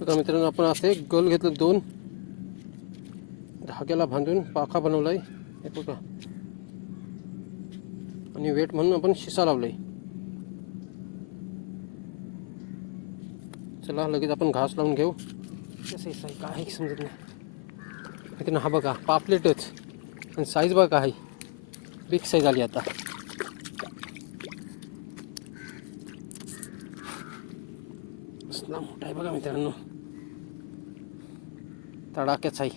बघा मित्रांनो आपण असे गल घेतलं दोन. धाग्याला बांधून पाखा बनवलाय. हे बघा. आणि वेट म्हणून आपण शिसा लावलाय. चला लगेच आपण घास लावून घेऊ. कसं काय समजत नाही. मित्रांनो हा बघा पापलेटच. आणि साईज बघा आहे बिग साईज आली आता कसला मोठा आहे बघा मित्रांनो तडाक्याच आहे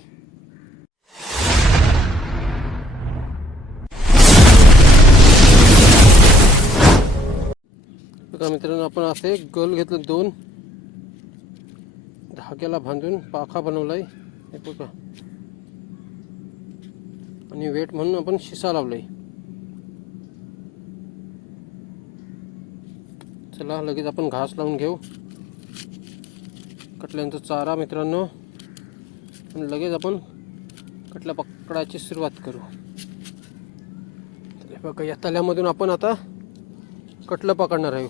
बघा मित्रांनो आपण असे गल घेतलं दोन. धाग्याला बांधून पाखा बनवलाय. हे बघा. आणि वेट म्हणून आपण शिसा लावलाय. चला लगेच आपण घास लावून घेऊ. कटल्यांचा चारा मित्रांनो. लगेच आपण कटला पकडायची सुरुवात करू. बघा या तल्यामधून आपण आता कटलं पकडणार आहे.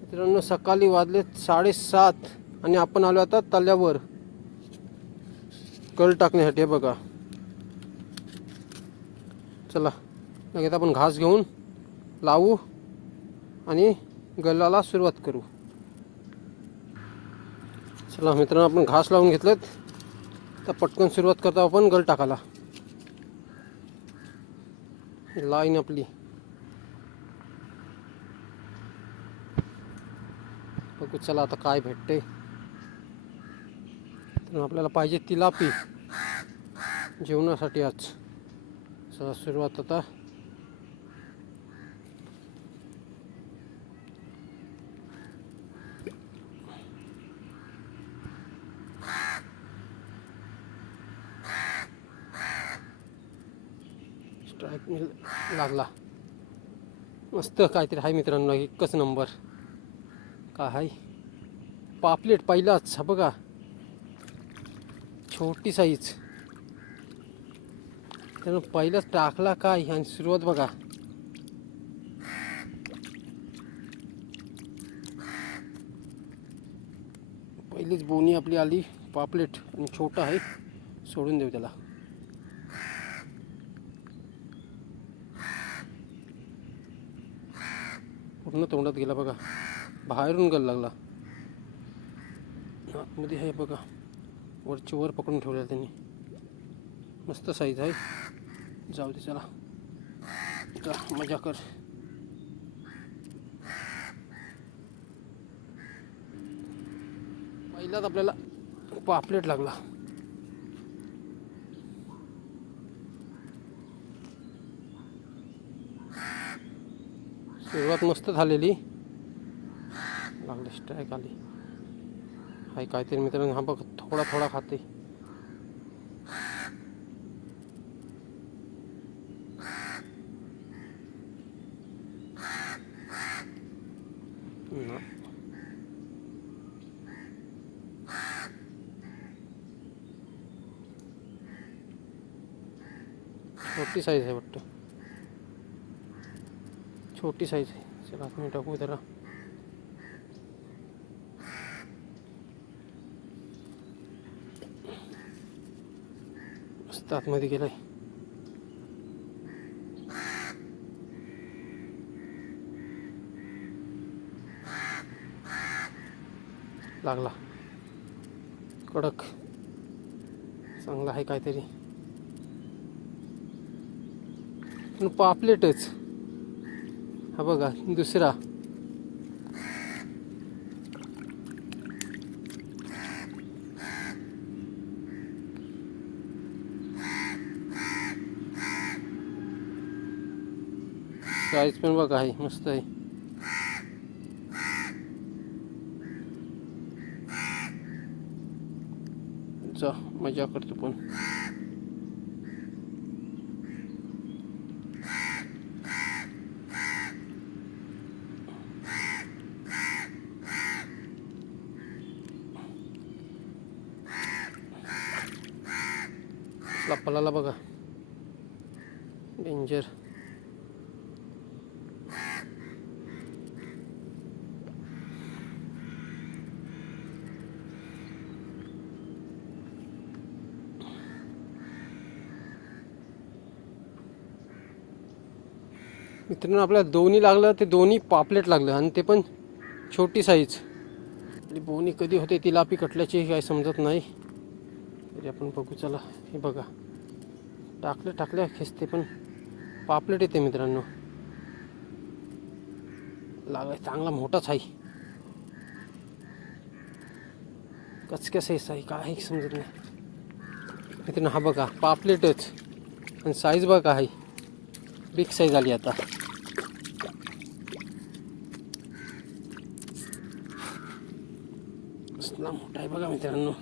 मित्रांनो सकाळी वाजले साडेसात आणि आपण आलो आता तल्यावर कल टाकण्यासाठी हे बघा. चला लगेच आपण घास घेऊन लावू आणि गल्लाला सुरुवात करू. चला मित्रांनो आपण घास लावून घेतलेत. तर पटकन सुरुवात करता आपण गल टाकायला. लाईन आपली. बघू चला आता काय भेटते. तर आपल्याला पाहिजे तिलापी. जेवणासाठी आज. चला सुरुवात आता. स्ट्राईक मिल लागला. मस्त काहीतरी आहे मित्रांनो एकच नंबर काय आहे? पापलेट पहिलाच हा बघा. छोटी साईज त्यानं पहिलाच टाकला काय? आणि सुरुवात बघा. पहिलीच बोनी आपली आली पापलेट. आणि छोटा आहे सोडून देऊ त्याला. पूर्ण तोंडात गेला बघा. बाहेरून गल लागला. आतमध्ये आहे बघा. वरची वर पकडून ठेवलं त्यांनी. मस्त साईज आहे. जाऊ दे चला. जा मजा कर. पहिलाच आपल्याला पापलेट लागला. सुरुवात मस्त झालेली. लागले स्ट्राईक आली. हाय काहीतरी मित्रांनो हा बघ थोडा थोडा खाते. छोटी साईज आहे वाटतं. छोटी साईज आहे. चला मी टाकू जरा. मस्त आतमध्ये गेलाय. लागला. कडक. चांगला आहे काहीतरी. पण पापलेटच. हा बघा दुसरा. साईज पण बघा आहे मस्त आहे. जा मजा करतो पण. पलाला बघा. डेंजर मित्रांनो आपल्या दोन्ही लागलं ते दोन्ही पापलेट लागलं आणि ते पण छोटी साईज आणि बोनी कधी होते तिला पी कटल्याची काही समजत नाही. तरी आपण बघू चला हे बघा. टाकल्या टाकल्या खेचते पण. पापलेट येते मित्रांनो. लागाय चांगला मोठाच आहे. कचक्या साईज आहे काय समजत नाही. मित्रांनो हा बघा पापलेटच. आणि साईज बघा आहे बिग साईज आली आता. मोठा आहे बघा मित्रांनो.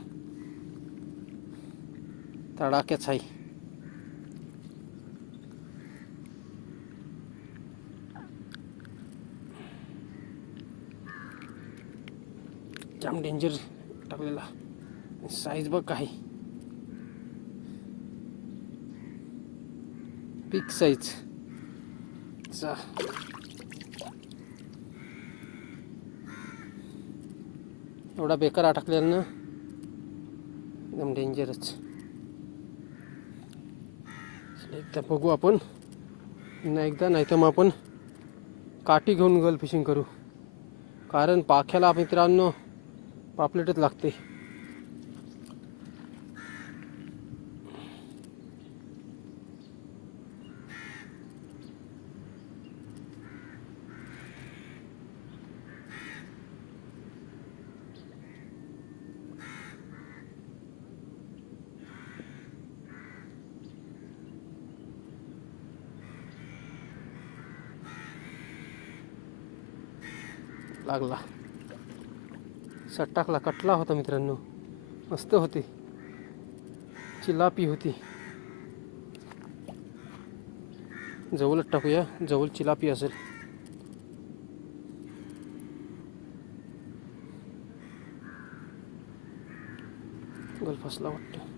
तडाक्याच आहे. जाम डेंजर टाकलेला. साईज बघ काय पिक साईज चा एवढा बेकार अटकलेला ना एकदम डेंजरच एकदा बघू आपण. पुन्हा एकदा नाही तर मग आपण काठी घेऊन गल फिशिंग करू. कारण पाख्याला मित्रांनो पापलेटच लागते. लागला. सट टाकला कटला होता मित्रांनो. मस्त होते. चिलापी होती. जवळच टाकूया. जवळ चिलापी असेल. गल फसला वाटतं.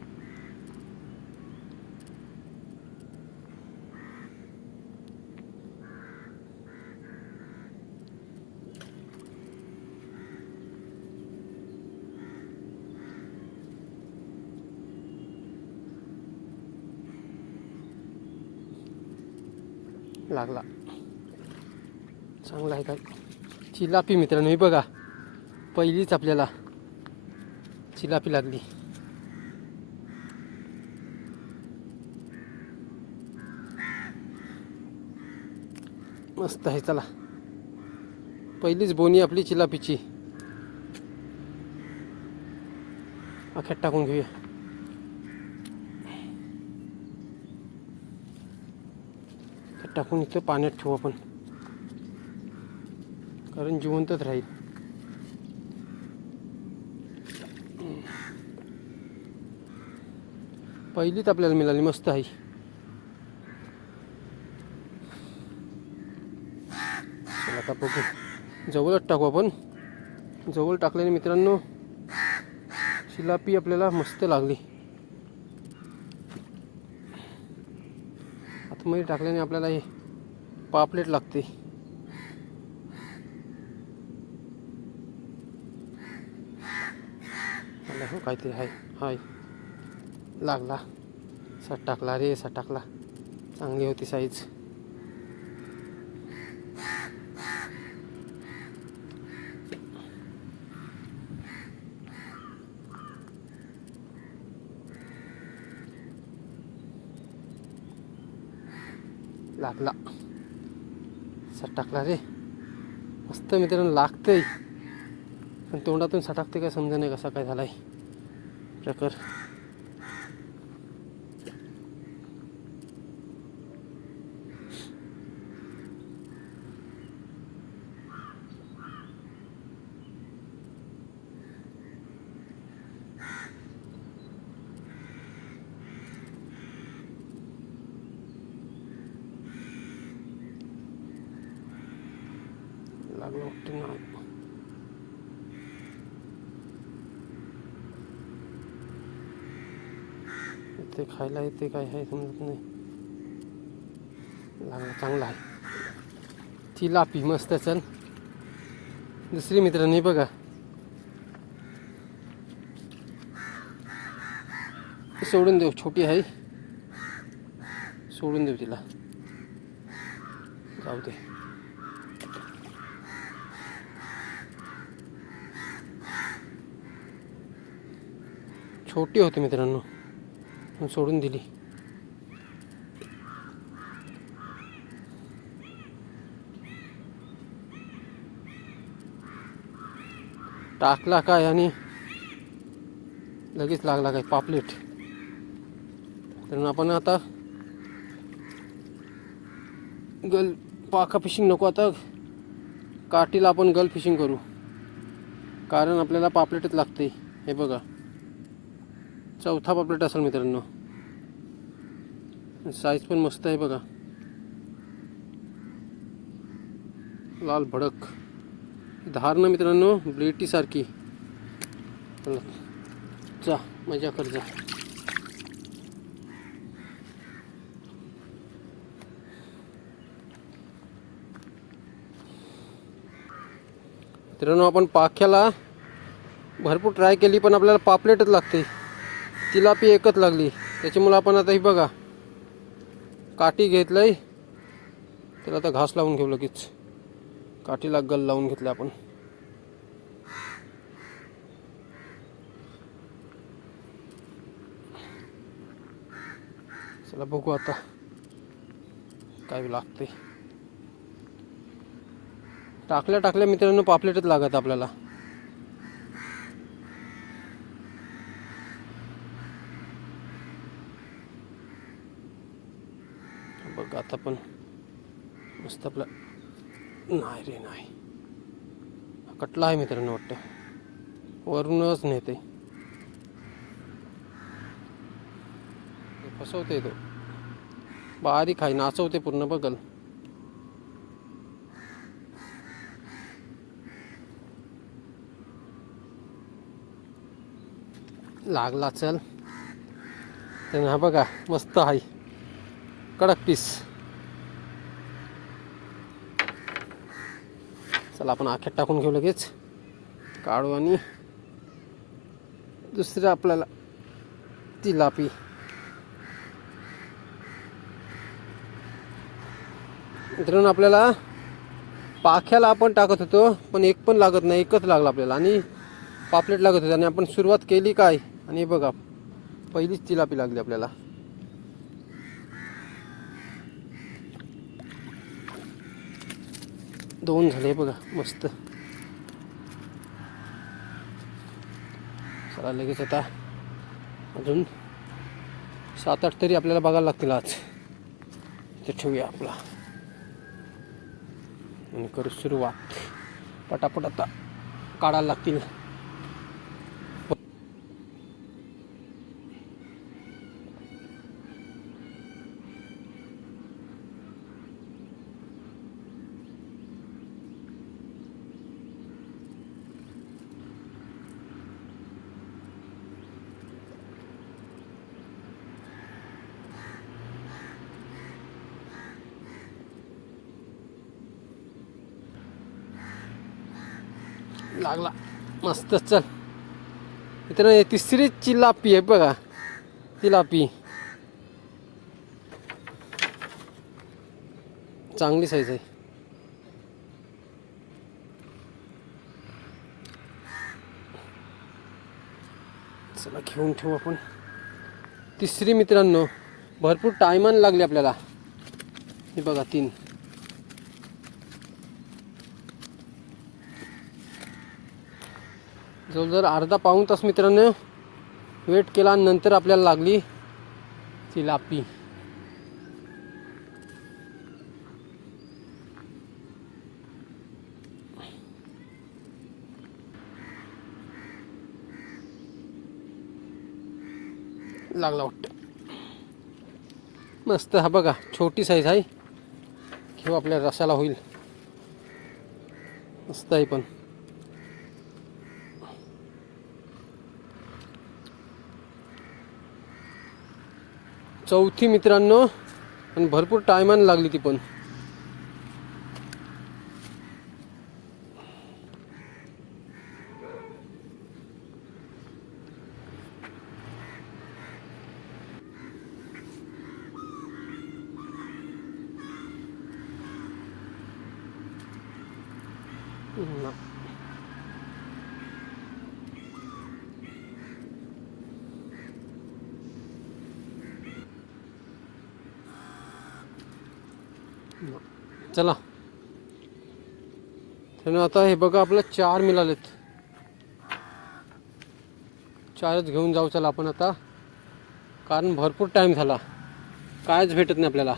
लागला. चांगला आहे काय? चिलापी मित्रांनो हे बघा. पहिलीच आपल्याला चिलापी लागली. मस्त आहे चला. पहिलीच बोनी आपली चिलापीची. अख्यात टाकून घेऊया. टाकून इथं पाण्यात ठेवू आपण. कारण जिवंतच राहील. पहिलीच आपल्याला मिळाली मस्त आहे. आता बघू. जवळच टाकू आपण. जवळ टाकल्याने मित्रांनो शिलापी आपल्याला मस्त लागली. आतमध्ये टाकल्याने आपल्याला हे पापलेट लागते. हो काहीतरी हाय हाय. लागला. सट टाकला. रे सट टाकला. चांगली होती साईज लागला. टाकला रे. मस्त मित्रांनो लागतंय. पण तोंडातून सटाकते काय समजा नाही कसा काय झालाय. प्रकार. लागलं वाटतं tonight. ते खायला येते काय आहे समजत नाही. लागला चांगला आहे. चिलापी मस्त चल. दुसरी मित्रांनी बघा. सोडून देऊ छोटी आहे. सोडून देऊ तिला. जाऊ दे. छोटी होती मित्रांनो. सोडून दिली. टाकला काय आणि लगेच लागला काय पापलेट. तर आपण आता गल पाका फिशिंग नको आता. काठीला आपण गल फिशिंग करू. कारण आपल्याला पापलेटच लागते हे बघा. चौथा पापलेट असेल मित्रांनो. साईज पण मस्त आहे बघा. लाल भडक. धार ना मित्रांनो ब्लेटी सारखी. जा मजा कर जा. मित्रांनो आपण पाख्याला भरपूर ट्राय केली पण आपल्याला पापलेटच लागते. तिलापी एकच लागली. त्याच्यामुळं आपण आता ही बघा. काठी घेतलंय. त्याला आता घास लावून घेऊ लगेच. काठीला गल लावून घेतलं आपण. चला बघू आता. काय लागते टाकल्या टाकल्या मित्रांनो पापलेटच लागत आपल्याला बघ आता पण मस्त आपला नाही रे नाही. कटला आहे मित्रांनो वाटतं. वरूनच नेते. फसवते तो. बारीक आहे नाचवते पूर्ण बघल लागला चल. त्यांना हा बघा मस्त आहे. कडक पीस. चला आपण आख्यात टाकून घेऊ लगेच. काढू आणि दुसरं आपल्याला तिलापी मित्रांनो आपल्याला पाख्याला आपण टाकत होतो पण एक पण लागत नाही एकच लागला आपल्याला. आणि पापलेट लागत होते आणि आपण सुरुवात केली काय? आणि बघा पहिलीच तिलापी लागली आपल्याला. दोन झाले बघा मस्त. चला लगेच आता अजून सात आठ तरी आपल्याला बघायला लागतील आज. ते ठेवूया आपला. आणि करू सुरुवात. पटापट आता काढायला लागतील. लागला. मस्त चल. मित्रांनो तिसरी चिलापी आहे बघा. चिलापी. चांगली साईज आहे. चला घेऊन ठेवू आपण. तिसरी मित्रांनो भरपूर टायमान लागली आपल्याला. हे बघा तीन. जवळजवळ अर्धा पाऊण तास मित्रांनो वेट केला नंतर आपल्याला लागली तिलापी लागला वाटतं. मस्त हा बघा छोटी साईज आहे. किंवा आपल्या रसाला होईल. मस्त आहे पण. चौथी मित्रांनो आणि भरपूर टायमान लागली ती पण. चला. त्यानं आता हे बघा आपलं चार मिळालेत. चारच घेऊन जाऊ चला आपण आता. कारण भरपूर टाईम झाला. कायच भेटत नाही आपल्याला.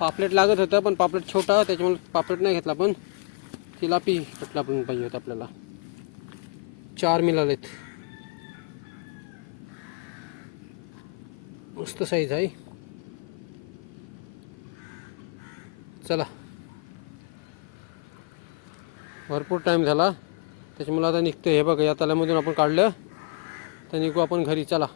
पापलेट लागत होतं पण पापलेट छोटा त्याच्यामुळे पापलेट नाही घेतला पण तिलापी कटला पण पाहिजे होता आपल्याला. चार मिळालेत. मस्त साईज आहे. चला. भरपूर टाईम झाला. त्याच्यामुळे आता निघतं हे बघा या तळ्यामधून आपण काढलं. तर निघू आपण घरी. चला.